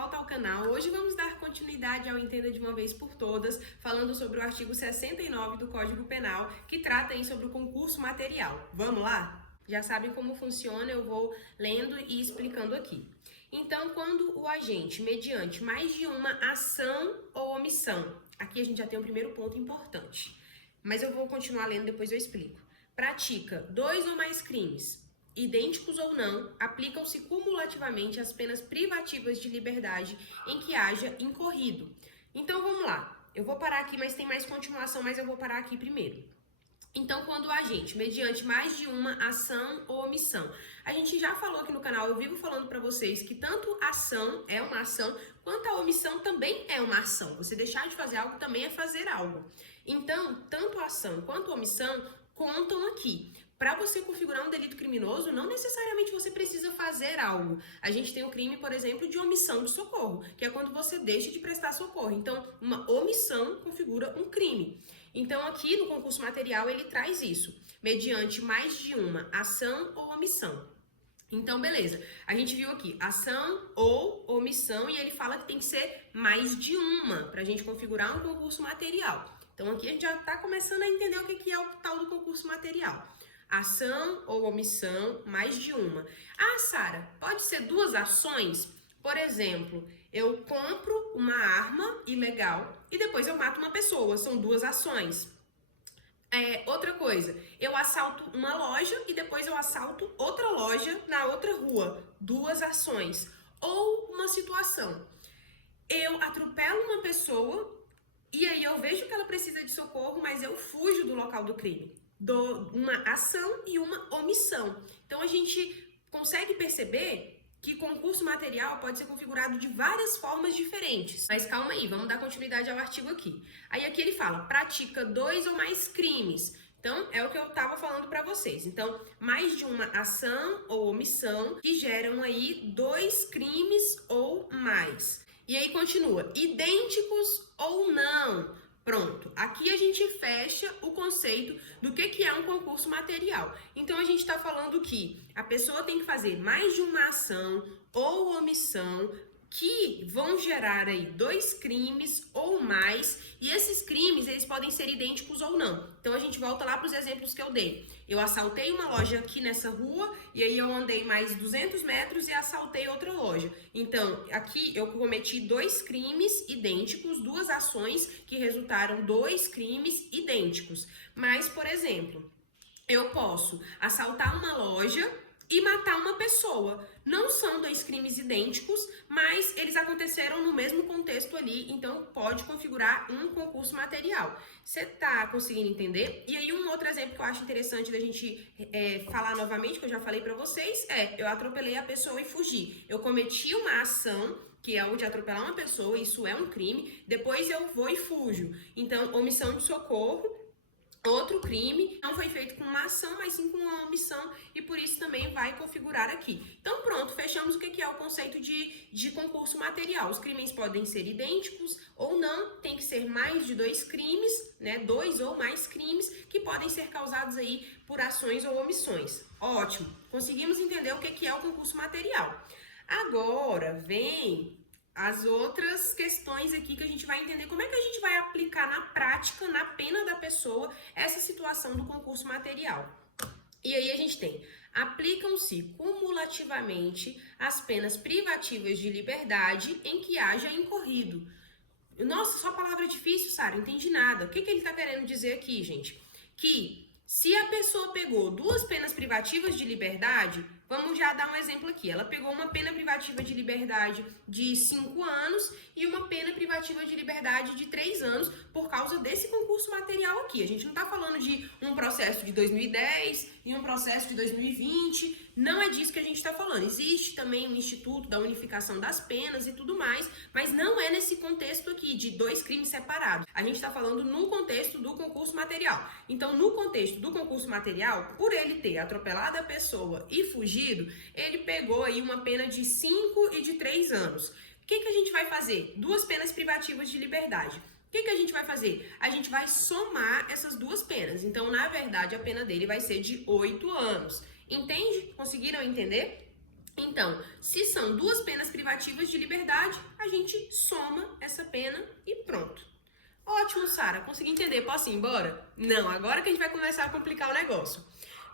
volta ao canal. Hoje vamos dar continuidade ao Entenda de uma Vez por Todas, falando sobre o artigo 69 do Código Penal, que trata aí sobre o concurso material. Vamos lá? Já sabem como funciona, eu vou lendo e explicando aqui. Então, quando o agente, mediante mais de uma ação ou omissão, aqui a gente já tem um primeiro ponto importante, mas eu vou continuar lendo, depois eu explico. Pratica 2 ou mais crimes, idênticos ou não, aplicam-se cumulativamente as penas privativas de liberdade em que haja incorrido. Então vamos lá, eu vou parar aqui, mas tem mais continuação, mas eu vou parar aqui primeiro. Então, quando o agente, mediante mais de uma ação ou omissão, a gente já falou aqui no canal, eu vivo falando para vocês que tanto ação é uma ação, quanto a omissão também é uma ação. Você deixar de fazer algo também é fazer algo. Então, tanto a ação quanto a omissão contam aqui. Para você configurar um delito criminoso, não necessariamente você precisa fazer algo. A gente tem o crime, por exemplo, de omissão de socorro, que é quando você deixa de prestar socorro. Então, uma omissão configura um crime. Então, aqui no concurso material, ele traz isso, mediante mais de uma ação ou omissão. Então, beleza. A gente viu aqui ação ou omissão e ele fala que tem que ser mais de uma para a gente configurar um concurso material. Então, aqui a gente já está começando a entender o que é o tal do concurso material. Ação ou omissão, mais de uma. Ah, Sara, pode ser duas ações? Por exemplo, eu compro uma arma ilegal e depois eu mato uma pessoa. São duas ações. Outra coisa, eu assalto uma loja e depois eu assalto outra loja na outra rua. Duas ações. Ou uma situação, eu atropelo uma pessoa e aí eu vejo que ela precisa de socorro, mas eu fujo do local do crime. Uma ação e uma omissão. Então a gente consegue perceber que concurso material pode ser configurado de várias formas diferentes. Mas calma aí, vamos dar continuidade ao artigo aqui. Aí aqui ele fala, pratica 2 ou mais crimes. Então, é o que eu estava falando para vocês. Então, mais de uma ação ou omissão que geram aí 2 crimes ou mais. E aí continua, idênticos ou não. Pronto, aqui a gente fecha o conceito do que é um concurso material. Então, a gente está falando que a pessoa tem que fazer mais de uma ação ou omissão que vão gerar aí 2 crimes ou mais, e esses crimes, eles podem ser idênticos ou não. Então, a gente volta lá para os exemplos que eu dei. Eu assaltei uma loja aqui nessa rua, e aí eu andei mais 200 metros e assaltei outra loja. Então, aqui eu cometi 2 crimes idênticos, 2 ações que resultaram 2 crimes idênticos. Mas, por exemplo, eu posso assaltar uma loja e matar uma pessoa. Não são 2 crimes idênticos, mas eles aconteceram no mesmo contexto ali, então pode configurar um concurso material. Você tá conseguindo entender? E aí um outro exemplo que eu acho interessante da gente falar novamente, que eu já falei pra vocês, eu atropelei a pessoa e fugi. Eu cometi uma ação, que é o de atropelar uma pessoa, isso é um crime, depois eu vou e fujo. Então, omissão de socorro, outro crime, não foi feito com uma ação, mas sim com uma omissão, e por isso também vai configurar aqui. Então pronto, fechamos o que é o conceito de concurso material. Os crimes podem ser idênticos ou não, tem que ser mais de 2 crimes, né? 2 ou mais crimes que podem ser causados aí por ações ou omissões. Ótimo, conseguimos entender o que é o concurso material. Agora vem as outras questões aqui que a gente vai entender como é que a gente vai aplicar na prática, na pena da pessoa, essa situação do concurso material. E aí a gente tem, aplicam-se cumulativamente as penas privativas de liberdade em que haja incorrido. Nossa, só palavra difícil, Sara, não entendi nada. O que ele está querendo dizer aqui, gente? Que se a pessoa pegou 2 penas privativas de liberdade, vamos já dar um exemplo aqui. Ela pegou uma pena privativa de liberdade de 5 anos e uma pena privativa de liberdade de 3 anos por causa desse concurso material aqui. A gente não está falando de um processo de 2010 e um processo de 2020. Não é disso que a gente está falando. Existe também o Instituto da Unificação das Penas e tudo mais, mas não é nesse contexto aqui de 2 crimes separados. A gente está falando no contexto do concurso material. Então, no contexto do concurso material, por ele ter atropelado a pessoa e fugido, ele pegou aí uma pena de 5 e de 3 anos. O que a gente vai fazer? 2 penas privativas de liberdade. O que a gente vai fazer? A gente vai somar essas 2 penas. Então, na verdade, a pena dele vai ser de 8 anos. Entende? Conseguiram entender? Então, se são duas penas privativas de liberdade, a gente soma essa pena e pronto. Ótimo, Sara, consegui entender. Posso ir embora? Não, agora que a gente vai começar a complicar o negócio.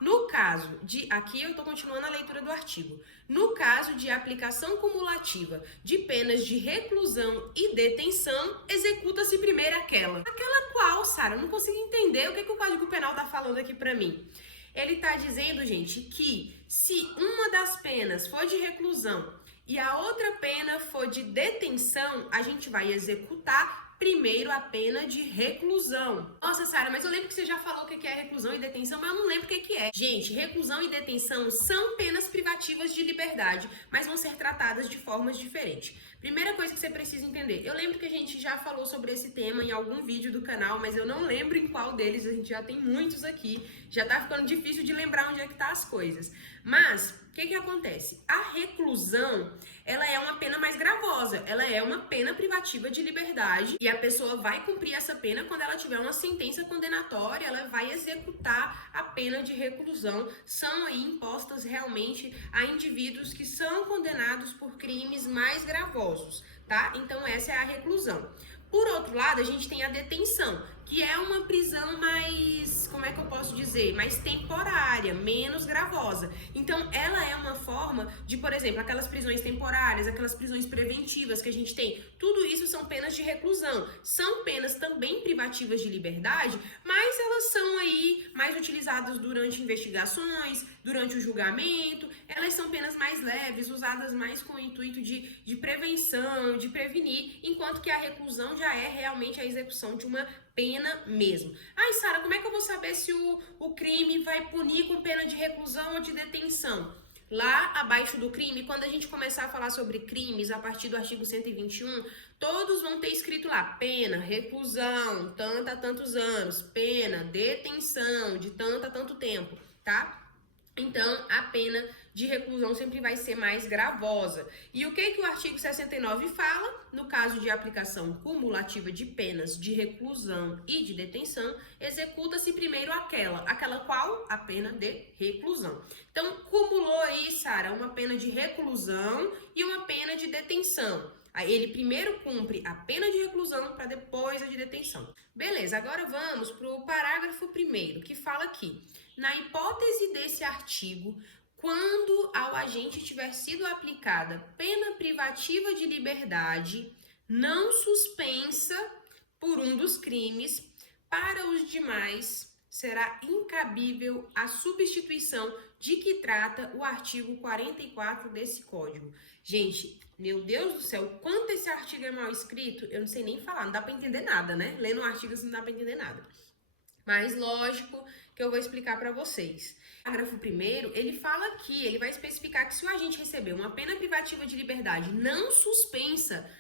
No caso de, aqui eu estou continuando a leitura do artigo. No caso de aplicação cumulativa de penas de reclusão e detenção, executa-se primeiro aquela. Aquela qual, Sara? Eu não consigo entender o que o Código Penal está falando aqui para mim. Ele está dizendo, gente, que se uma das penas for de reclusão e a outra pena for de detenção, a gente vai executar primeiro a pena de reclusão. Nossa, Sara, mas eu lembro que você já falou o que é reclusão e detenção, mas eu não lembro o que é. Gente, reclusão e detenção são penas privativas de liberdade, mas vão ser tratadas de formas diferentes. Primeira coisa que você precisa entender, eu lembro que a gente já falou sobre esse tema em algum vídeo do canal, mas eu não lembro em qual deles, a gente já tem muitos aqui, já tá ficando difícil de lembrar onde é que tá as coisas. Mas, o que acontece? A reclusão, ela é uma pena mais gravosa, ela é uma pena privativa de liberdade e a pessoa vai cumprir essa pena quando ela tiver uma sentença condenatória, ela vai executar a pena de reclusão. São aí impostas realmente a indivíduos que são condenados por crimes mais gravosos, tá? Então essa é a reclusão. Por outro lado, a gente tem a detenção, que é uma prisão mais, como é que eu posso dizer, mais temporária, menos gravosa. Então, ela é uma forma de, por exemplo, aquelas prisões temporárias, aquelas prisões preventivas que a gente tem, tudo isso são penas de reclusão. São penas também privativas de liberdade, mas elas são aí mais utilizadas durante investigações, durante o julgamento, elas são penas mais leves, usadas mais com o intuito de prevenção, de prevenir, enquanto que a reclusão já é realmente a execução de uma pena mesmo. Ai, Sara, como é que eu vou saber se o crime vai punir com pena de reclusão ou de detenção? Lá abaixo do crime, quando a gente começar a falar sobre crimes, a partir do artigo 121, todos vão ter escrito lá, pena, reclusão, tanto a tantos anos, pena, detenção, de tanto a tanto tempo, tá? Então, a pena de reclusão sempre vai ser mais gravosa. E o que o artigo 69 fala? No caso de aplicação cumulativa de penas de reclusão e de detenção, executa-se primeiro aquela qual? A pena de reclusão. Então, cumulou aí, Sara, uma pena de reclusão e uma pena de detenção. Aí ele primeiro cumpre a pena de reclusão para depois a de detenção. Beleza, agora vamos para o parágrafo 1º, que fala aqui. Na hipótese desse artigo, quando ao agente tiver sido aplicada pena privativa de liberdade, não suspensa por um dos crimes, para os demais será incabível a substituição de que trata o artigo 44 desse código. Gente, meu Deus do céu, quanto esse artigo é mal escrito, eu não sei nem falar, não dá para entender nada, né? Lendo o artigo assim, não dá para entender nada. Mas lógico que eu vou explicar para vocês. O parágrafo 1º, ele fala aqui, ele vai especificar que se o agente receber uma pena privativa de liberdade não suspensa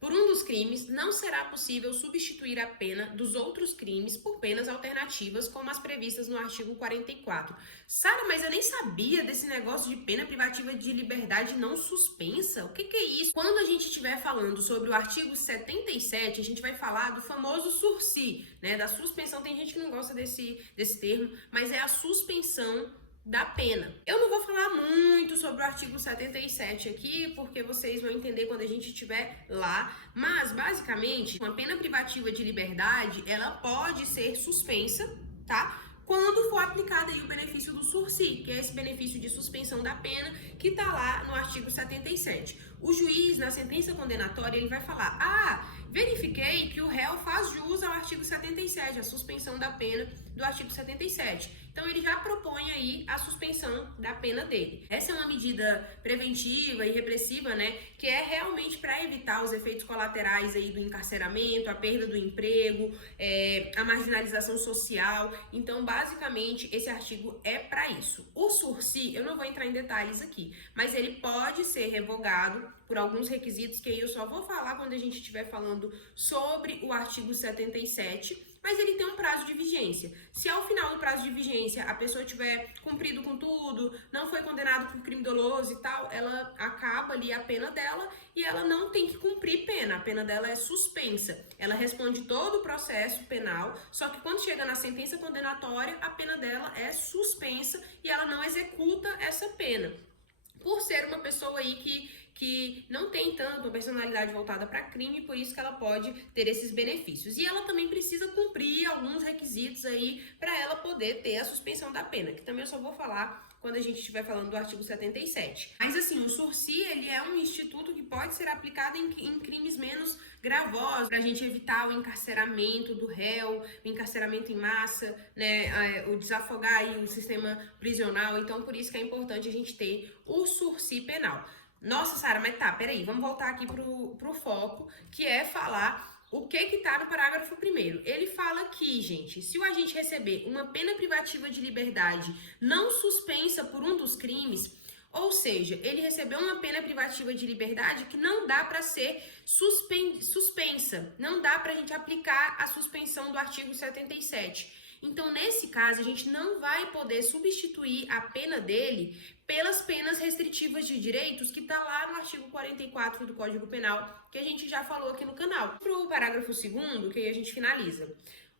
por um dos crimes, não será possível substituir a pena dos outros crimes por penas alternativas, como as previstas no artigo 44. Sara, mas eu nem sabia desse negócio de pena privativa de liberdade não suspensa. O que é isso? Quando a gente estiver falando sobre o artigo 77, a gente vai falar do famoso sursi, né? Da suspensão. Tem gente que não gosta desse termo, mas é a suspensão da pena. Eu não vou falar muito sobre o artigo 77 aqui, porque vocês vão entender quando a gente estiver lá, mas basicamente, uma pena privativa de liberdade, ela pode ser suspensa, tá? Quando for aplicado aí o benefício do sursi, que é esse benefício de suspensão da pena que tá lá no artigo 77. O juiz, na sentença condenatória, ele vai falar, verifiquei que o réu faz jus ao artigo 77, a suspensão da pena do artigo 77. Então, ele já propõe aí a suspensão da pena dele. Essa é uma medida preventiva e repressiva, né, que é realmente para evitar os efeitos colaterais aí do encarceramento, a perda do emprego, a marginalização social. Então, basicamente, esse artigo é para isso. O sursi, eu não vou entrar em detalhes aqui, mas ele pode ser revogado por alguns requisitos que aí eu só vou falar quando a gente estiver falando sobre o artigo 77, mas ele tem um prazo de vigência. Se ao final do prazo de vigência a pessoa tiver cumprido com tudo, não foi condenado por crime doloso e tal, ela acaba ali a pena dela e ela não tem que cumprir pena. A pena dela é suspensa. Ela responde todo o processo penal, só que quando chega na sentença condenatória, a pena dela é suspensa e ela não executa essa pena. por ser uma pessoa aí que não tem tanto uma personalidade voltada para crime, por isso que ela pode ter esses benefícios. E ela também precisa cumprir alguns requisitos aí para ela poder ter a suspensão da pena, que também eu só vou falar quando a gente estiver falando do artigo 77. Mas assim, o SURSI, ele é um instituto que pode ser aplicado em crimes menos gravosos, para a gente evitar o encarceramento do réu, o encarceramento em massa, né, o desafogar aí o sistema prisional. Então, por isso que é importante a gente ter o SURSI penal. Nossa, Sara, mas tá, peraí, vamos voltar aqui pro foco, que é falar o que tá no parágrafo 1º. Ele fala aqui, gente, se o agente receber uma pena privativa de liberdade não suspensa por um dos crimes, ou seja, ele recebeu uma pena privativa de liberdade que não dá para ser suspensa, não dá para a gente aplicar a suspensão do artigo 77. Então, nesse caso, a gente não vai poder substituir a pena dele pelas penas restritivas de direitos que está lá no artigo 44 do Código Penal, que a gente já falou aqui no canal. Para o parágrafo 2º, que aí a gente finaliza.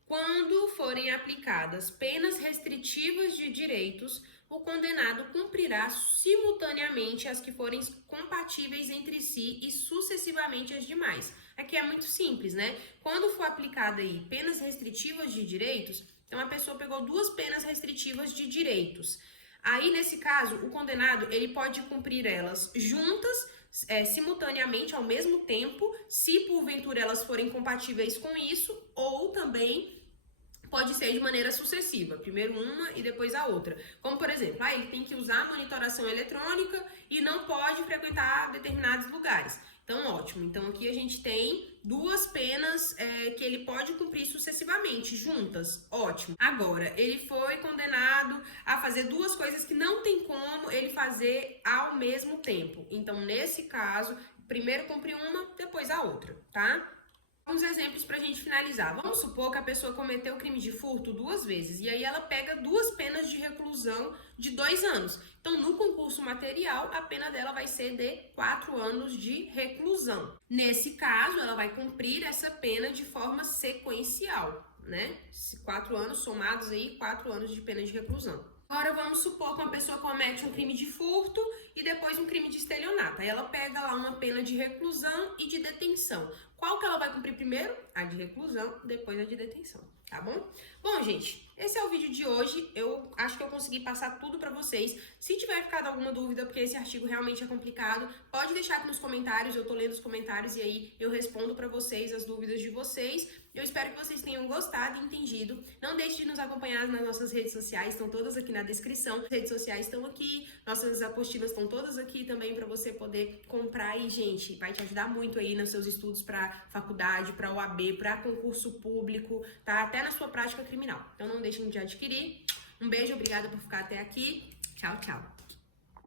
Quando forem aplicadas penas restritivas de direitos, o condenado cumprirá simultaneamente as que forem compatíveis entre si e sucessivamente as demais. Aqui é muito simples, né? Quando for aplicada aí penas restritivas de direitos, então a pessoa pegou 2 penas restritivas de direitos. Aí, nesse caso, o condenado ele pode cumprir elas juntas, simultaneamente, ao mesmo tempo, se porventura elas forem compatíveis com isso, ou também pode ser de maneira sucessiva, primeiro uma e depois a outra. Como, por exemplo, ele tem que usar monitoração eletrônica e não pode frequentar determinados lugares. Então, ótimo. Então, aqui a gente tem 2 penas que ele pode cumprir sucessivamente, juntas. Ótimo. Agora, ele foi condenado a fazer 2 coisas que não tem como ele fazer ao mesmo tempo. Então, nesse caso, primeiro cumprir uma, depois a outra, tá? Alguns exemplos pra gente finalizar. Vamos supor que a pessoa cometeu o crime de furto 2 vezes e aí ela pega 2 penas de reclusão de 2 anos. Então, no concurso material, a pena dela vai ser de 4 anos de reclusão. Nesse caso, ela vai cumprir essa pena de forma sequencial, né? 4 anos somados aí, 4 anos de pena de reclusão. Agora vamos supor que uma pessoa comete um crime de furto e depois um crime de estelionato. Aí ela pega lá uma pena de reclusão e de detenção. Qual que ela vai cumprir primeiro? A de reclusão, depois a de detenção, tá bom? Bom, gente, esse é o vídeo de hoje. Eu acho que eu consegui passar tudo pra vocês. Se tiver ficado alguma dúvida, porque esse artigo realmente é complicado, pode deixar aqui nos comentários. Eu tô lendo os comentários e aí eu respondo pra vocês as dúvidas de vocês. Eu espero que vocês tenham gostado e entendido. Não deixe de nos acompanhar nas nossas redes sociais, estão todas aqui na descrição. As redes sociais estão aqui, nossas apostilas estão todas aqui também para você poder comprar. E, gente, vai te ajudar muito aí nos seus estudos para faculdade, para OAB, para concurso público, tá? Até na sua prática criminal. Então não deixem de adquirir. Um beijo, obrigada por ficar até aqui. Tchau, tchau.